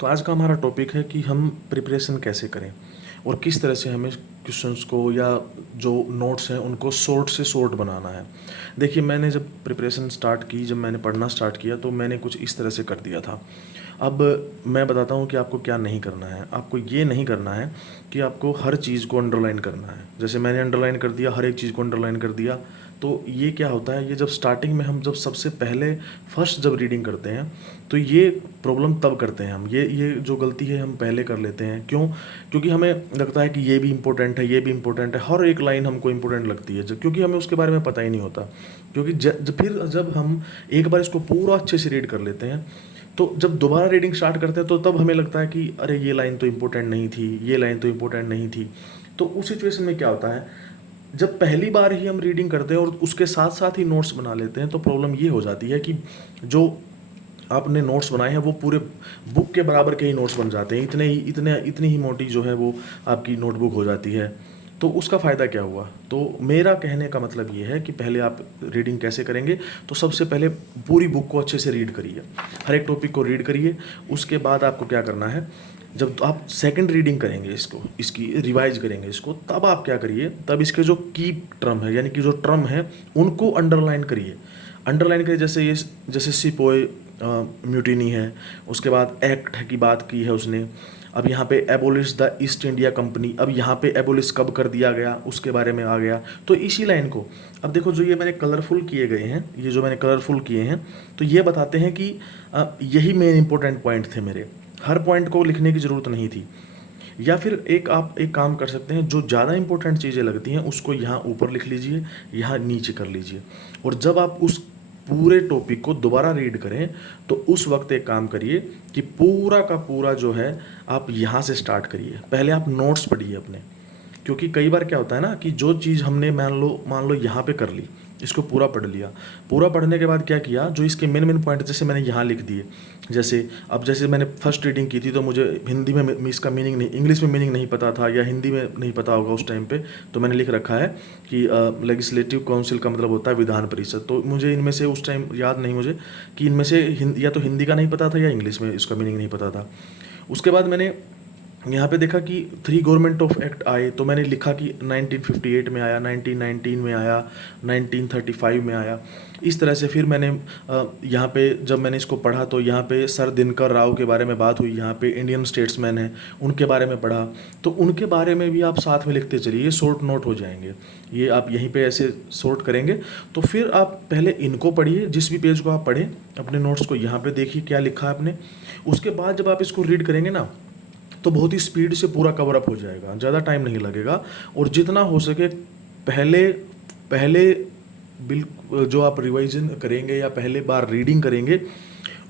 तो आज का हमारा टॉपिक है कि हम प्रिपरेशन कैसे करें और किस तरह से हमें क्वेश्चंस को या जो नोट्स हैं उनको शॉर्ट से शॉर्ट बनाना है। देखिए, मैंने जब प्रिपरेशन स्टार्ट की, जब मैंने पढ़ना स्टार्ट किया तो मैंने कुछ इस तरह से कर दिया था। अब मैं बताता हूँ कि आपको क्या नहीं करना है। आपको ये नहीं करना है कि आपको हर चीज़ को अंडरलाइन करना है। जैसे मैंने अंडरलाइन कर दिया, हर एक चीज़ को अंडरलाइन कर दिया, तो ये क्या होता है, ये जब स्टार्टिंग में हम जब सबसे पहले फर्स्ट जब रीडिंग करते हैं तो ये प्रॉब्लम तब करते हैं हम। ये जो गलती है हम पहले कर लेते हैं। क्यों? क्योंकि हमें लगता है कि ये भी इम्पोर्टेंट है, ये भी इम्पोर्टेंट है, हर एक लाइन हमको इम्पोर्टेंट लगती है क्योंकि हमें उसके बारे में पता ही नहीं होता। क्योंकि फिर जब हम एक बार इसको पूरा अच्छे से रीड कर लेते हैं तो जब दोबारा रीडिंग स्टार्ट करते हैं तो तब हमें लगता है कि अरे ये लाइन तो इम्पोर्टेंट नहीं थी, ये लाइन तो इम्पोर्टेंट नहीं थी। तो उस सिचुएशन में क्या होता है, जब पहली बार ही हम रीडिंग करते हैं और उसके साथ साथ ही नोट्स बना लेते हैं तो प्रॉब्लम ये हो जाती है कि जो आपने नोट्स बनाए हैं वो पूरे बुक के बराबर के ही नोट्स बन जाते हैं। इतनी ही मोटी जो है वो आपकी नोटबुक हो जाती है। तो उसका फ़ायदा क्या हुआ? तो मेरा कहने का मतलब ये है कि पहले आप रीडिंग कैसे करेंगे, तो सबसे पहले पूरी बुक को अच्छे से रीड करिए, हर एक टॉपिक को रीड करिए। उसके बाद आपको क्या करना है, जब तो आप सेकंड रीडिंग करेंगे, इसकी रिवाइज करेंगे इसको, तब आप क्या करिए, तब इसके जो की टर्म है यानी कि जो टर्म है उनको अंडरलाइन करिए। अंडरलाइन करिए जैसे सिपोय म्यूटिनी है, उसके बाद एक्ट की बात की है उसने। अब यहाँ पे abolish the east India company, अब यहाँ पे एबोलिश कब कर दिया गया उसके बारे में आ गया। तो इसी लाइन को अब देखो, जो ये मैंने कलरफुल किए गए हैं, ये जो मैंने कलरफुल किए हैं तो ये बताते हैं कि यही मेन इंपॉर्टेंट पॉइंट थे मेरे। हर पॉइंट को लिखने की ज़रूरत नहीं थी। या फिर आप एक काम कर सकते हैं, जो ज़्यादा इंपॉर्टेंट चीज़ें लगती हैं उसको यहाँ ऊपर लिख लीजिए, यहाँ नीचे कर लीजिए। और जब आप उस पूरे टॉपिक को दोबारा रीड करें तो उस वक्त एक काम करिए कि पूरा का पूरा जो है आप यहाँ से स्टार्ट करिए। पहले आप नोट्स पढ़िए अपने, क्योंकि कई बार क्या होता है ना कि जो चीज़ हमने मान लो यहाँ पे कर ली, इसको पूरा पढ़ लिया, पूरा पढ़ने के बाद क्या किया, जो इसके मेन पॉइंट जैसे मैंने यहाँ लिख दिए। जैसे मैंने फर्स्ट रीडिंग की थी तो मुझे हिंदी में इसका मीनिंग नहीं, इंग्लिश में मीनिंग नहीं पता था या हिंदी में नहीं पता होगा उस टाइम पे, तो मैंने लिख रखा है कि लेजिस्लेटिव काउंसिल का मतलब होता है विधान परिषद। तो मुझे इनमें से उस टाइम याद नहीं मुझे कि इनमें से या तो हिंदी का नहीं पता था या इंग्लिश में इसका मीनिंग नहीं पता था। उसके बाद मैंने यहाँ पे देखा कि 3 गवर्नमेंट ऑफ एक्ट आए, तो मैंने लिखा कि 1958 में आया, 1919 में आया, 1935 में आया। इस तरह से फिर मैंने यहाँ पे जब मैंने इसको पढ़ा तो यहाँ पे सर दिनकर राव के बारे में बात हुई, यहाँ पे इंडियन स्टेट्समैन हैं उनके बारे में पढ़ा। तो उनके बारे में भी आप साथ में लिखते चलिए, ये शॉर्ट नोट हो जाएंगे। ये आप यहीं पे ऐसे शॉर्ट करेंगे। तो फिर आप पहले इनको पढ़िए, जिस भी पेज को आप पढ़ें अपने नोट्स को यहाँ पे देखिए क्या लिखा है आपने। उसके बाद जब आप इसको रीड करेंगे ना तो बहुत ही स्पीड से पूरा कवर अप हो जाएगा, ज़्यादा टाइम नहीं लगेगा। और जितना हो सके पहले पहले जो आप रिवाइजन करेंगे या पहले बार रीडिंग करेंगे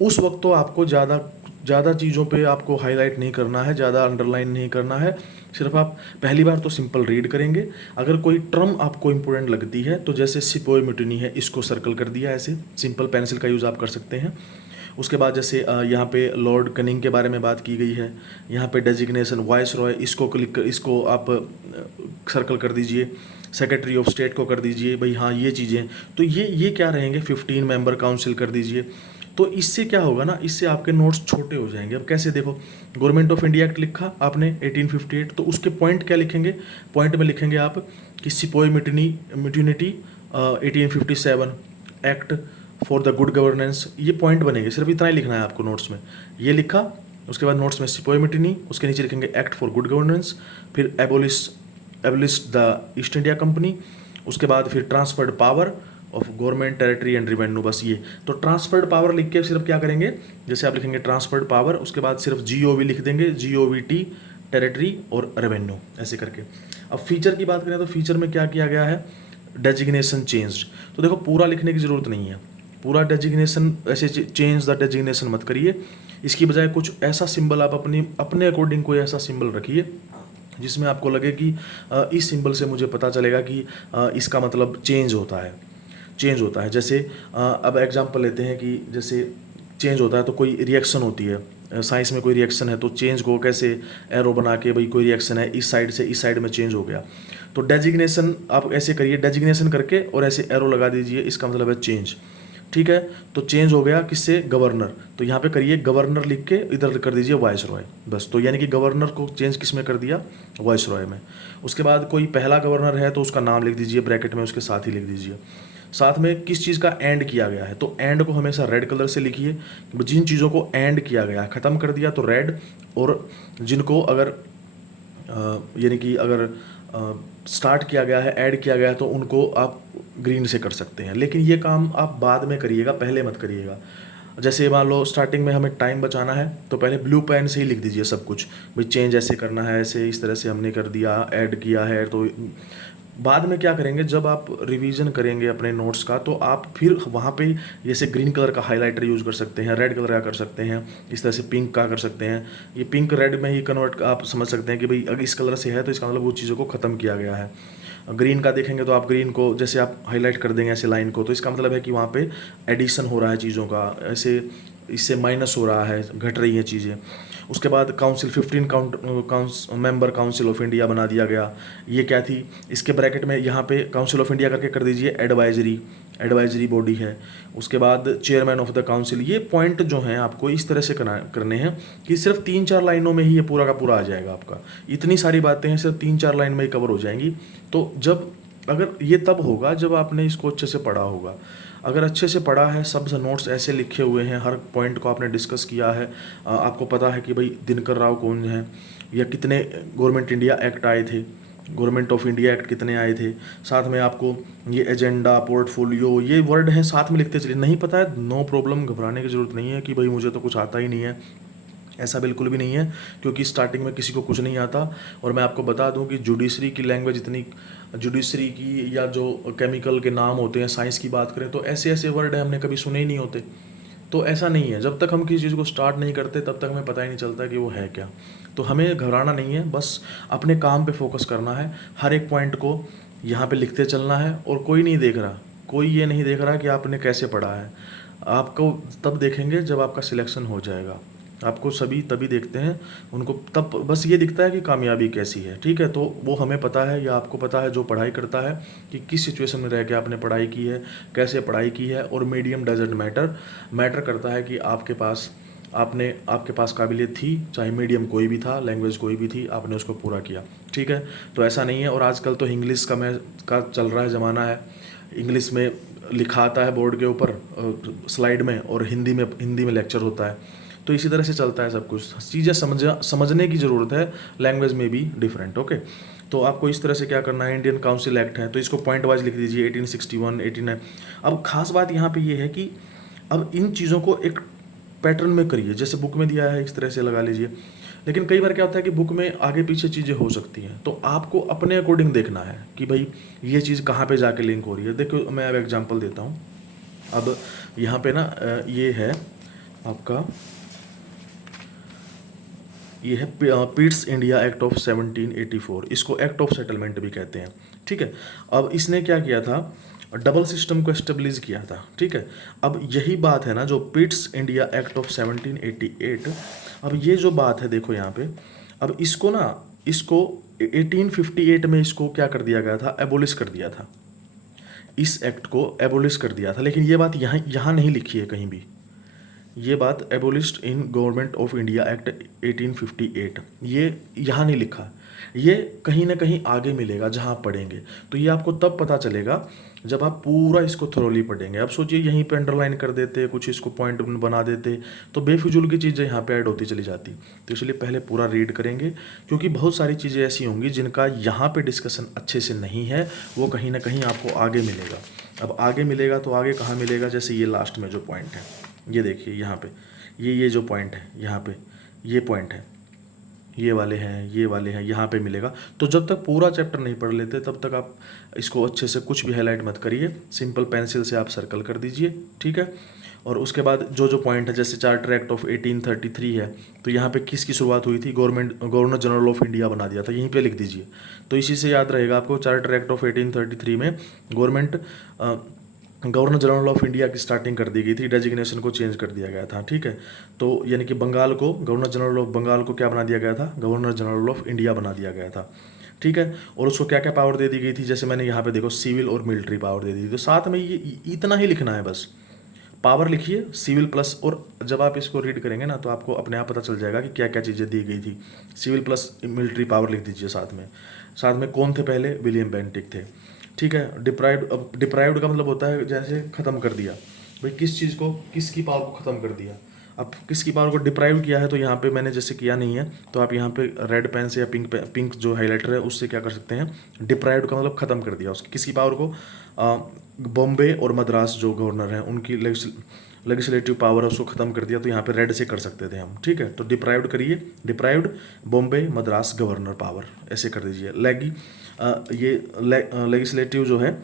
उस वक्त तो आपको ज़्यादा चीज़ों पे आपको हाईलाइट नहीं करना है, ज़्यादा अंडरलाइन नहीं करना है। सिर्फ आप पहली बार तो सिंपल रीड करेंगे। अगर कोई टर्म आपको इंपॉर्टेंट लगती है तो जैसे सिपोय म्यूटिनी है, इसको सर्कल कर दिया, ऐसे सिंपल पेंसिल का यूज़ आप कर सकते हैं। उसके बाद जैसे यहाँ पे लॉर्ड कनिंग के बारे में बात की गई है, यहाँ पे डेजिग्नेशन वाइस रॉय, इसको क्लिक कर, इसको आप सर्कल कर दीजिए। सेक्रेटरी ऑफ स्टेट को कर दीजिए, भाई हाँ ये चीज़ें। तो ये क्या रहेंगे, 15 मेंबर काउंसिल कर दीजिए। तो इससे क्या होगा ना, इससे आपके नोट्स छोटे हो जाएंगे। अब कैसे, देखो गवर्नमेंट ऑफ इंडिया एक्ट लिखा आपने 1858, तो उसके पॉइंट क्या लिखेंगे, पॉइंट में लिखेंगे आप कि sepoy mutiny 1857 act for the good governance, ये पॉइंट बनेंगे। सिर्फ इतना ही लिखना है आपको नोट्स में, ये लिखा। उसके बाद नोट्स में सिपोय म्यूटिनी, उसके नीचे लिखेंगे एक्ट फॉर गुड गवर्नेंस, फिर abolish the east India company, उसके बाद फिर transferred power of government territory and revenue. बस ये तो ट्रांसफर्ड पावर लिख के सिर्फ क्या करेंगे, जैसे आप लिखेंगे ट्रांसफर्ड पावर, उसके बाद सिर्फ GOV लिख देंगे, GOVT टेरिटरी और रेवेन्यू, ऐसे करके। अब फीचर की बात करें तो फीचर में क्या किया गया है, डेजिग्नेशन चेंज्ड। तो देखो पूरा लिखने की ज़रूरत नहीं है, पूरा डेजिग्नेशन ऐसे चेंज द डेजिग्नेशन मत करिए। इसकी बजाय कुछ ऐसा सिंबल आप अपने अकॉर्डिंग कोई ऐसा सिंबल रखिए जिसमें आपको लगे कि इस सिंबल से मुझे पता चलेगा कि इसका मतलब चेंज होता है। जैसे अब एग्जांपल लेते हैं कि जैसे चेंज होता है तो कोई रिएक्शन होती है, साइंस में कोई रिएक्शन है तो चेंज को कैसे एरो बना के, भाई कोई रिएक्शन है इस साइड से इस साइड में चेंज हो गया, तो डेजिग्नेशन आप ऐसे करिए, डेजिग्नेशन करके और ऐसे एरो लगा दीजिए, इसका मतलब है चेंज। ठीक है, तो चेंज हो गया किससे, गवर्नर, तो यहाँ पे करिए गवर्नर लिख के इधर कर दीजिए वाइस रॉय, बस। तो यानी कि गवर्नर को चेंज किस में कर दिया, वाइस रॉय में। उसके बाद कोई पहला गवर्नर है तो उसका नाम लिख दीजिए ब्रैकेट में, उसके साथ ही लिख दीजिए। साथ में किस चीज़ का एंड किया गया है, तो एंड को हमेशा रेड कलर से लिखिए। जिन चीज़ों को एंड किया गया है, ख़त्म कर दिया, तो रेड, और जिनको अगर यानी कि अगर स्टार्ट किया गया है, ऐड किया गया है, तो उनको आप ग्रीन से कर सकते हैं। लेकिन ये काम आप बाद में करिएगा, पहले मत करिएगा। जैसे मान लो स्टार्टिंग में हमें टाइम बचाना है, तो पहले ब्लू पेन से ही लिख दीजिए सब कुछ, भाई चेंज ऐसे करना है, ऐसे इस तरह से हमने कर दिया, ऐड किया है। तो बाद में क्या करेंगे, जब आप रिवीजन करेंगे अपने नोट्स का, तो आप फिर वहाँ पे जैसे ग्रीन कलर का हाइलाइटर यूज़ कर सकते हैं, रेड कलर का कर सकते हैं, इस तरह से पिंक का कर सकते हैं। ये पिंक रेड में ही कन्वर्ट आप समझ सकते हैं कि भाई अगर इस कलर से है तो इसका मतलब वो चीज़ों को ख़त्म किया गया है। ग्रीन का देखेंगे तो आप ग्रीन को जैसे आप हाईलाइट कर देंगे ऐसे लाइन को, तो इसका मतलब है कि वहाँ पे एडिशन हो रहा है चीज़ों का, ऐसे इससे माइनस हो रहा है, घट रही हैं चीज़ें। उसके बाद council 15 member council of India बना दिया गया। ये क्या थी, इसके ब्रैकेट में यहाँ पे काउंसिल ऑफ इंडिया करके कर दीजिए एडवाइजरी बॉडी है। उसके बाद चेयरमैन ऑफ द काउंसिल। ये पॉइंट जो हैं आपको इस तरह से करने हैं कि सिर्फ 3-4 लाइनों में ही ये पूरा का पूरा आ जाएगा आपका। इतनी सारी बातें हैं, सिर्फ 3-4 लाइन में ही कवर हो जाएंगी। तो जब अगर ये तब होगा जब आपने इसको अच्छे से पढ़ा होगा। अगर अच्छे से पढ़ा है, सब नोट्स ऐसे लिखे हुए हैं, हर पॉइंट को आपने डिस्कस किया है, आपको पता है कि भाई दिनकर राव कौन है, या कितने गवर्नमेंट इंडिया एक्ट आए थे, गवर्नमेंट ऑफ इंडिया एक्ट कितने आए थे, साथ में आपको ये एजेंडा, पोर्टफोलियो, ये वर्ड हैं साथ में लिखते चलिए। नहीं पता है, नो प्रॉब्लम, घबराने की ज़रूरत नहीं है कि भाई मुझे तो कुछ आता ही नहीं है, ऐसा बिल्कुल भी नहीं है, क्योंकि स्टार्टिंग में किसी को कुछ नहीं आता। और मैं आपको बता दूं कि जुडिशरी की लैंग्वेज इतनी, जुडिशरी की या जो केमिकल के नाम होते हैं, साइंस की बात करें तो ऐसे ऐसे वर्ड हैं हमने कभी सुने ही नहीं होते। तो ऐसा नहीं है, जब तक हम किसी चीज़ को स्टार्ट नहीं करते तब तक हमें पता ही नहीं चलता कि वो है क्या। तो हमें घबराना नहीं है, बस अपने काम पे फोकस करना है, हर एक पॉइंट को यहाँ पे लिखते चलना है। और कोई नहीं देख रहा, कोई ये नहीं देख रहा कि आपने कैसे पढ़ा है। आपको तब देखेंगे जब आपका सिलेक्शन हो जाएगा, आपको सभी तभी देखते हैं, उनको तब बस ये दिखता है कि कामयाबी कैसी है। ठीक है, तो वो हमें पता है या आपको पता है जो पढ़ाई करता है कि किस सिचुएशन में रह के आपने पढ़ाई की है, कैसे पढ़ाई की है। और मीडियम डजेंट मैटर करता है कि आपके पास काबिलियत थी, चाहे मीडियम कोई भी था, लैंग्वेज कोई भी थी, आपने उसको पूरा किया। ठीक है, तो ऐसा नहीं है। और आजकल तो इंग्लिश का चल रहा है ज़माना है, इंग्लिश में लिखा आता है बोर्ड के ऊपर स्लाइड में, और हिंदी में लेक्चर होता है। तो इसी तरह से चलता है सब कुछ, चीज़ें समझने की ज़रूरत है, लैंग्वेज में भी डिफरेंट। ओके, तो आपको इस तरह से क्या करना है, इंडियन काउंसिल एक्ट है तो इसको पॉइंट वाइज लिख दीजिए, 1861, 89। अब खास बात यहाँ पे ये है कि अब इन चीज़ों को एक पैटर्न में करिए, जैसे बुक में दिया है इस तरह से लगा लीजिए। लेकिन कई बार क्या होता है कि बुक में आगे पीछे चीज़ें हो सकती हैं, तो आपको अपने अकॉर्डिंग देखना है कि भाई ये चीज़ कहाँ पे जाके लिंक हो रही है। देखो मैं अब एग्जांपल देता हूँ। अब यहाँ पे ना ये है आपका, ये है पीट्स इंडिया एक्ट ऑफ 1784, इसको एक्ट ऑफ सेटलमेंट भी कहते हैं। ठीक है, अब इसने क्या किया था, डबल सिस्टम को एस्टेब्लिश किया था। ठीक है, अब यही बात है ना जो पीट्स इंडिया एक्ट ऑफ 1788, अब ये जो बात है देखो यहाँ पे, अब इसको 1858 में इसको क्या कर दिया गया था, एबोलिश कर दिया था, इस एक्ट को एबोलिश कर दिया था। लेकिन ये बात यहाँ नहीं लिखी है कहीं भी, ये बात एबोलिश्ड in government of India act 1858, ये यहाँ नहीं लिखा। ये कहीं ना कहीं आगे मिलेगा जहाँ आप पढ़ेंगे, तो ये आपको तब पता चलेगा जब आप पूरा इसको थोरोली पढ़ेंगे। अब सोचिए यहीं पे अंडरलाइन कर देते, कुछ इसको पॉइंट बना देते, तो बेफिजूल की चीज़ें यहाँ पे ऐड होती चली जाती। तो इसलिए पहले पूरा रीड करेंगे, क्योंकि बहुत सारी चीज़ें ऐसी होंगी जिनका यहाँ पे डिस्कशन अच्छे से नहीं है, वो कहीं ना कहीं आपको आगे मिलेगा। अब आगे मिलेगा तो आगे कहाँ मिलेगा, जैसे ये लास्ट में जो पॉइंट है, ये देखिए यहाँ पे, ये जो पॉइंट है यहाँ पे, ये पॉइंट है, ये वाले हैं यहाँ पे मिलेगा। तो जब तक पूरा चैप्टर नहीं पढ़ लेते तब तक आप इसको अच्छे से कुछ भी हाईलाइट मत करिए, सिंपल पेंसिल से आप सर्कल कर दीजिए। ठीक है, और उसके बाद जो पॉइंट है, जैसे चार्टर एक्ट ऑफ 1833 है, तो यहाँ पे किसकी शुरुआत हुई थी, गवर्नर जनरल ऑफ इंडिया बना दिया था, यहीं पे लिख दीजिए। तो इसी से याद रहेगा आपको, चार्टर एक्ट ऑफ 1833 में गवर्नर जनरल ऑफ इंडिया की स्टार्टिंग कर दी गई थी, डेजिग्नेशन को चेंज कर दिया गया था। ठीक है, तो यानी कि बंगाल को, गवर्नर जनरल ऑफ बंगाल को क्या बना दिया गया था, गवर्नर जनरल ऑफ इंडिया बना दिया गया था। ठीक है, और उसको क्या क्या पावर दे दी गई थी, जैसे मैंने यहाँ पे देखो सिविल और मिलिट्री पावर दे दी थी। तो साथ में ये इतना ही लिखना है बस, पावर लिखिए सिविल प्लस, और जब आप इसको रीड करेंगे ना तो आपको अपने आप पता चल जाएगा कि क्या क्या चीज़ें दी गई थी। सिविल प्लस मिलिट्री पावर लिख दीजिए साथ में कौन थे पहले, विलियम बेंटिक थे। ठीक है, डिप्राइव्ड, अब डिप्राइव्ड का मतलब होता है जैसे ख़त्म कर दिया, भाई किस चीज़ को, किसकी पावर को ख़त्म कर दिया। अब किसकी पावर को डिप्राइव किया है, तो यहाँ पे मैंने जैसे किया नहीं है, तो आप यहाँ पे रेड पेन से या पिंक जो हाइलाइटर है उससे क्या कर सकते हैं, डिप्राइव्ड का मतलब ख़त्म कर दिया उसकी किसकी पावर को, बॉम्बे और मद्रास जो गवर्नर हैं उनकी लेजिस्लेटिव पावर है उसको ख़त्म कर दिया, तो यहाँ पे रेड से कर सकते थे हम। ठीक है, तो डिप्राइव्ड करिए, deprived Bombay Madras governor power ऐसे कर दीजिए। ये लेजिस्लेटिव जो है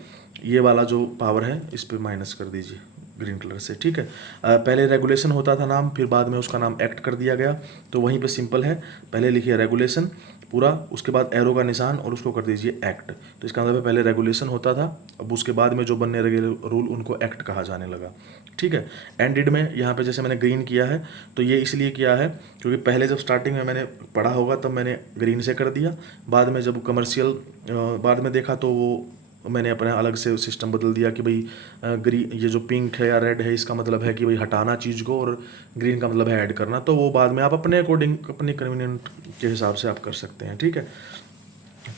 ये वाला जो पावर है इस पर माइनस कर दीजिए ग्रीन कलर से। ठीक है, पहले रेगुलेशन होता था नाम, फिर बाद में उसका नाम एक्ट कर दिया गया, तो वहीं पे सिंपल है, पहले लिखिए रेगुलेशन पूरा, उसके बाद एरो का निशान और उसको कर दीजिए एक्ट। तो इसका मतलब है पहले रेगुलेशन होता था, अब उसके बाद में जो बनने लगे रूल उनको एक्ट कहा जाने लगा। ठीक है, एंडेड में यहाँ पे जैसे मैंने ग्रीन किया है, तो ये इसलिए किया है क्योंकि पहले जब स्टार्टिंग में मैंने पढ़ा होगा तब मैंने ग्रीन से कर दिया, बाद में जब कमर्शियल बाद में देखा तो वो मैंने अपना अलग से सिस्टम बदल दिया कि भाई ग्रीन, ये जो पिंक है या रेड है इसका मतलब है कि भाई हटाना चीज़ को, और ग्रीन का मतलब है ऐड करना, तो वो बाद में आप अपने अकॉर्डिंग अपने कन्वीनियंट के हिसाब से आप कर सकते हैं। ठीक है,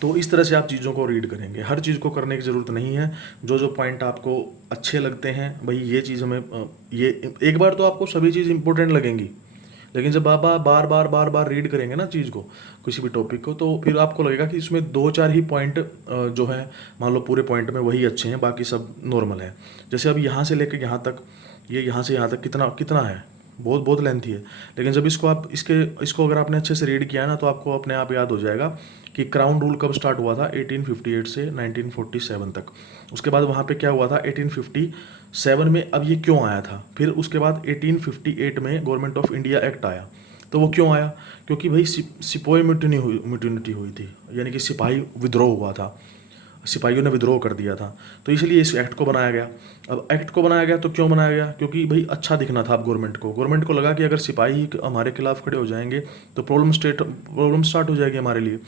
तो इस तरह से आप चीज़ों को रीड करेंगे, हर चीज़ को करने की ज़रूरत नहीं है, जो जो पॉइंट आपको अच्छे लगते हैं भाई ये चीज़ हमें ये एक बार तो आपको सभी चीज़ इंपॉर्टेंट लगेंगी, लेकिन जब आप बार बार रीड करेंगे ना चीज़ को, किसी भी टॉपिक को, तो फिर आपको लगेगा कि इसमें 2-4 ही पॉइंट जो है, मान लो पूरे पॉइंट में वही अच्छे हैं, बाकी सब नॉर्मल है। जैसे अब यहाँ से लेकर यहाँ तक, ये यहाँ से यहाँ तक कितना कितना है, बहुत बहुत लेंथी है, लेकिन जब इसको अगर आपने अच्छे से रीड किया ना तो आपको अपने आप याद हो जाएगा कि क्राउन रूल कब स्टार्ट हुआ था, 1858 से 1947 तक। उसके बाद वहाँ पे क्या हुआ था 1857 में, अब ये क्यों आया था, फिर उसके बाद 1858 में गवर्नमेंट ऑफ इंडिया एक्ट आया। तो वो क्यों आया, क्योंकि भाई सिपोही म्यूटिनिटी हुई थी, यानी कि सिपाही विद्रोह हुआ था, सिपाहियों ने विद्रोह कर दिया था, तो इसलिए इस एक्ट को बनाया गया। अब एक्ट को बनाया गया तो क्यों बनाया गया, क्योंकि भाई अच्छा दिखना था अब गवर्नमेंट को लगा कि अगर सिपाही हमारे खिलाफ खड़े हो जाएंगे तो प्रॉब्लम स्टार्ट हो जाएगी हमारे लिए,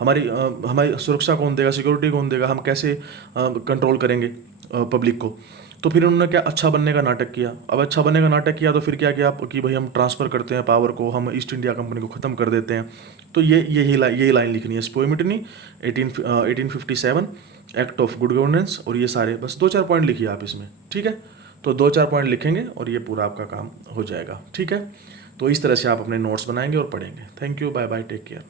हमारी सुरक्षा कौन देगा, सिक्योरिटी कौन देगा, हम कैसे कंट्रोल करेंगे पब्लिक को। तो फिर उन्होंने क्या, अच्छा बनने का नाटक किया। अब अच्छा बनने का नाटक किया तो फिर क्या किया कि भाई हम ट्रांसफ़र करते हैं पावर को, हम ईस्ट इंडिया कंपनी को ख़त्म कर देते हैं। तो यही लाइन लिखनी है, sepoy mutiny 1857, act of good governance, और ये सारे बस 2-4 पॉइंट लिखिए आप इसमें। ठीक है, तो 2-4 पॉइंट लिखेंगे और ये पूरा आपका काम हो जाएगा। ठीक है, तो इस तरह से आप अपने नोट्स बनाएंगे और पढ़ेंगे। Thank you, bye bye, take care.